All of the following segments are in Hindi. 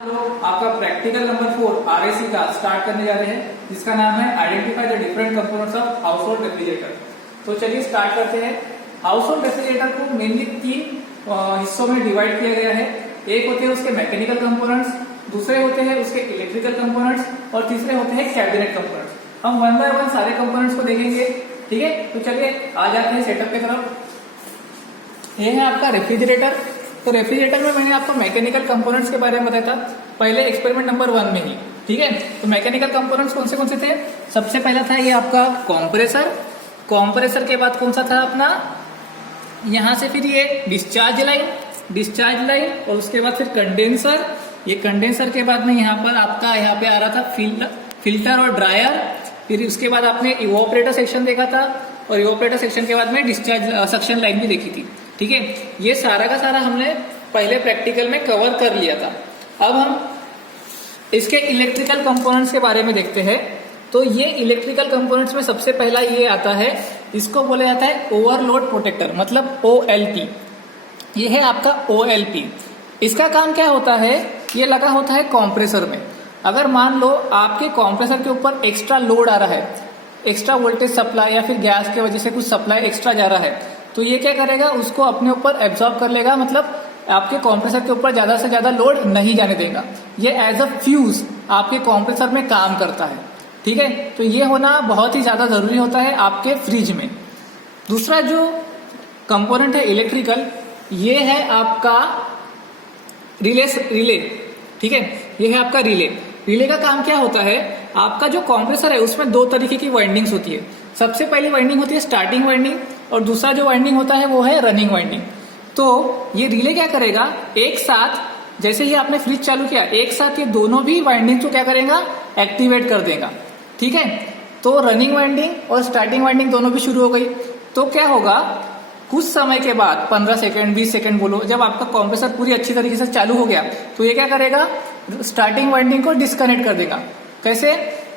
लोग आपका प्रैक्टिकल नंबर 4 आरएसी का स्टार्ट करने जा रहे हैं, जिसका नाम है identify the different components of house hold refrigerator. तो चलिए स्टार्ट करते हैं। हाउस होल्ड रेफ्रिजरेटर को मेनली 3 हिस्सों में डिवाइड किया गया है। एक होते हैं उसके मैकेनिकल कंपोनेंट्स, दूसरे होते हैं उसके इलेक्ट्रिकल कंपोनेंट्स और तीसरे होते हैं कैबिनेट कंपोनेंट्स। हम वन बाय वन सारे कंपोनेंट्स को देखेंगे, ठीक है। तो चलिए आ जाते हैं सेटअप की तरफ। ये है आपका रेफ्रिजरेटर। तो रेफ्रिजरेटर में मैंने आपको मैकेनिकल कंपोनेंट्स के बारे में बताया था पहले एक्सपेरिमेंट नंबर 1 में ही, ठीक है। तो मैकेनिकल कंपोनेंट्स कौन से थे? सबसे पहला था ये आपका कॉम्प्रेसर। कॉम्प्रेसर के बाद कौन सा था अपना, यहां से फिर ये डिस्चार्ज लाइन और उसके बाद फिर कंडेंसर। ये कंडेंसर के बाद में यहाँ पर आपका यहाँ पे आ रहा था फिल्टर और ड्रायर। फिर उसके बाद आपने इवोपरेटर सेक्शन देखा था और इवोपरेटर सेक्शन के बाद में डिस्चार्ज सक्शन लाइन भी देखी थी, ठीक है। ये सारा का सारा हमने पहले प्रैक्टिकल में कवर कर लिया था। अब हम इसके इलेक्ट्रिकल कंपोनेंट्स के बारे में देखते हैं। तो ये इलेक्ट्रिकल कंपोनेंट्स में सबसे पहला ये आता है, इसको बोला जाता है ओवरलोड प्रोटेक्टर, मतलब OLP। ये है आपका OLP। इसका काम क्या होता है, ये लगा होता है कॉम्प्रेसर में। अगर मान लो आपके कॉम्प्रेसर के ऊपर एक्स्ट्रा लोड आ रहा है, एक्स्ट्रा वोल्टेज सप्लाई या फिर गैस की वजह से कुछ सप्लाई एक्स्ट्रा जा रहा है, तो ये क्या करेगा, उसको अपने ऊपर एब्जॉर्ब कर लेगा, मतलब आपके कॉम्प्रेसर के ऊपर ज्यादा से ज्यादा लोड नहीं जाने देगा। ये एज अ फ्यूज आपके कॉम्प्रेसर में काम करता है, ठीक है। तो ये होना बहुत ही ज्यादा जरूरी होता है आपके फ्रिज में। दूसरा जो कंपोनेंट है इलेक्ट्रिकल, ये है आपका रिले, ठीक है। ये है आपका रिले का काम क्या होता है, आपका जो कॉम्प्रेसर है उसमें 2 तरीके की वाइंडिंग्स होती है। सबसे पहली वाइंडिंग होती है स्टार्टिंग वाइंडिंग और दूसरा जो वाइंडिंग होता है वो है रनिंग वाइंडिंग। तो ये रिले क्या करेगा, एक साथ जैसे ही आपने फ्रिज चालू किया, एक साथ ये दोनों भी वाइंडिंग को क्या करेगा, एक्टिवेट कर देगा, ठीक है। तो रनिंग वाइंडिंग और स्टार्टिंग वाइंडिंग दोनों भी शुरू हो गई। तो क्या होगा, कुछ समय के बाद 15 सेकंड 20 सेकंड बोलो, जब आपका कॉम्प्रेसर पूरी अच्छी तरीके से चालू हो गया, तो ये क्या करेगा, स्टार्टिंग वाइंडिंग को डिस्कनेक्ट कर देगा। कैसे,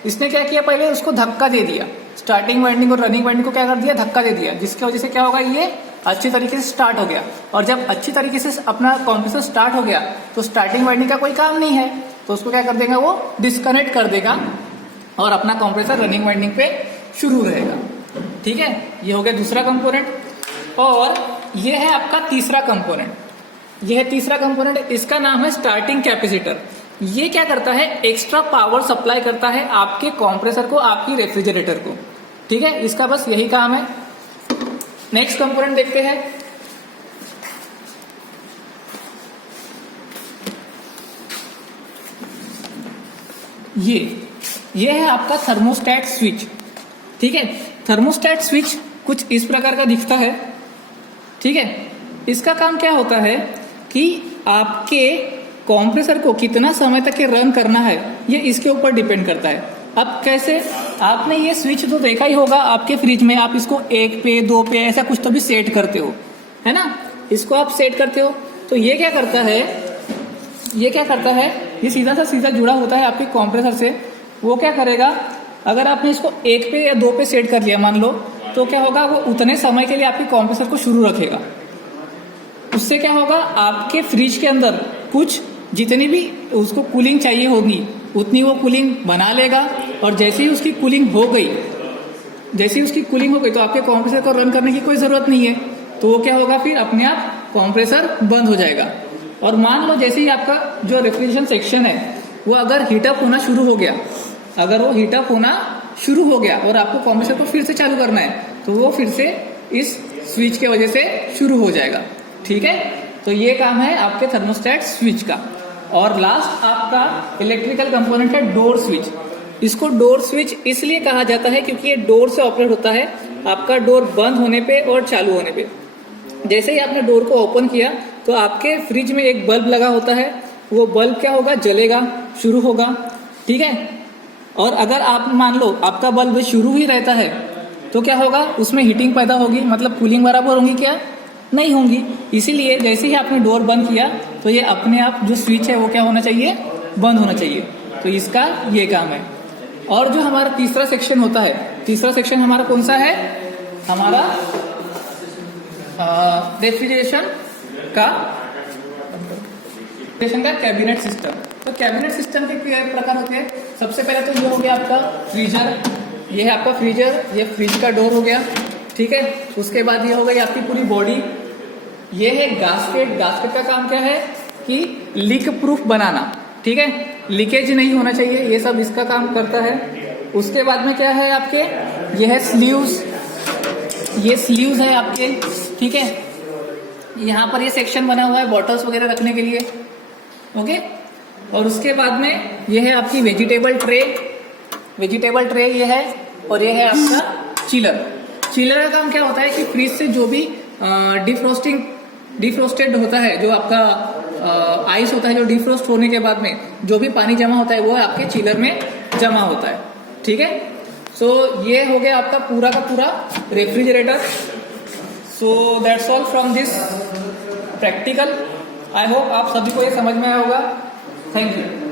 इसने क्या किया, पहले उसको धक्का दे दिया, स्टार्टिंग वाइंडिंग और रनिंग वाइंडिंग को क्या कर दिया, धक्का दे दिया, जिसकी वजह से क्या होगा, ये अच्छी तरीके से स्टार्ट हो गया। और जब अच्छी तरीके से अपना कॉम्प्रेसर स्टार्ट हो गया, तो स्टार्टिंग वाइंडिंग का कोई काम नहीं है, तो उसको क्या कर देगा, वो डिस्कनेक्ट कर देगा और अपना कॉम्प्रेसर रनिंग वाइंडिंग पे शुरू रहेगा, ठीक है। ये हो गया दूसरा कंपोनेंट। और ये है आपका तीसरा कंपोनेंट। यह है तीसरा कंपोनेंट, इसका नाम है स्टार्टिंग कैपेसिटर। ये क्या करता है, एक्स्ट्रा पावर सप्लाई करता है आपके कॉम्प्रेसर को, आपकी रेफ्रिजरेटर को, ठीक है। इसका बस यही काम है। नेक्स्ट कंपोनेंट देखते हैं। ये है आपका थर्मोस्टेट स्विच, ठीक है। थर्मोस्टेट स्विच कुछ इस प्रकार का दिखता है, ठीक है। इसका काम क्या होता है कि आपके कॉम्प्रेसर को कितना समय तक रन करना है, ये इसके ऊपर डिपेंड करता है। अब कैसे, आपने ये स्विच तो देखा ही होगा आपके फ्रिज में, आप इसको 1 पे 2 पे ऐसा कुछ तो भी सेट करते हो, है ना। इसको आप सेट करते हो, तो ये क्या करता है, ये सीधा जुड़ा होता है आपके कॉम्प्रेसर से। वो क्या करेगा, अगर आपने इसको 1 पे या 2 पे सेट कर लिया मान लो, तो क्या होगा, वो उतने समय के लिए आपके कॉम्प्रेसर को शुरू रखेगा। उससे क्या होगा, आपके फ्रिज के अंदर कुछ जितनी भी उसको कूलिंग चाहिए होगी उतनी वो कूलिंग बना लेगा। और जैसे ही उसकी कूलिंग हो गई, तो आपके कॉम्प्रेसर को रन करने की कोई जरूरत नहीं है, तो वो क्या होगा, फिर अपने आप कॉम्प्रेसर बंद हो जाएगा। और मान लो जैसे ही आपका जो रेफ्रिजरेशन सेक्शन है वो अगर हीटअप होना शुरू हो गया, और आपको कॉम्प्रेसर को फिर से चालू करना है, तो वो फिर से इस स्विच के वजह से शुरू हो जाएगा, ठीक है। तो ये काम है आपके थर्मोस्टेट स्विच का। और लास्ट आपका इलेक्ट्रिकल कंपोनेंट है डोर स्विच। इसको डोर स्विच इसलिए कहा जाता है क्योंकि ये डोर से ऑपरेट होता है, आपका डोर बंद होने पे और चालू होने पे। जैसे ही आपने डोर को ओपन किया, तो आपके फ्रिज में एक बल्ब लगा होता है, वो बल्ब क्या होगा, जलेगा, शुरू होगा, ठीक है। और अगर आप मान लो आपका बल्ब शुरू ही रहता है, तो क्या होगा, उसमें हीटिंग पैदा होगी, मतलब कूलिंग बराबर होंगी क्या, नहीं होंगी। इसीलिए जैसे ही आपने डोर बंद किया, तो ये अपने आप जो स्विच है वो क्या होना चाहिए, बंद होना चाहिए। तो इसका ये काम है। और जो हमारा तीसरा सेक्शन होता है, तीसरा सेक्शन हमारा कौन सा है, हमारा रेफ्रिजरेशन का कैबिनेट सिस्टम। तो कैबिनेट सिस्टम के प्रकार होते हैं। सबसे पहले तो ये हो गया आपका फ्रीजर, ये है आपका फ्रीजर, ये फ्रिज का डोर हो गया, ठीक है। उसके बाद ये हो गई आपकी पूरी बॉडी, ये है गास्केट। गास्केट का काम क्या है कि लीक प्रूफ बनाना, ठीक है, लीकेज नहीं होना चाहिए, ये सब इसका काम करता है। उसके बाद में क्या है आपके, ये है स्लीव्स, ये स्लीव्स है आपके, ठीक है। यहाँ पर ये सेक्शन बना हुआ है बॉटल्स वगैरह रखने के लिए, ओके। और उसके बाद में ये है आपकी वेजिटेबल ट्रे, वेजिटेबल ट्रे ये है, और ये है आपका चिलर। चिलर का काम क्या होता है कि फ्रिज से जो भी डिफ्रोस्टेड होता है, जो आपका आइस होता है, जो डिफ्रोस्ट होने के बाद में जो भी पानी जमा होता है वो आपके चिलर में जमा होता है, ठीक है। सो ये हो गया आपका पूरा का पूरा refrigerator. So that's all from this practical. I hope आप सभी को ये समझ में आया होगा। Thank you.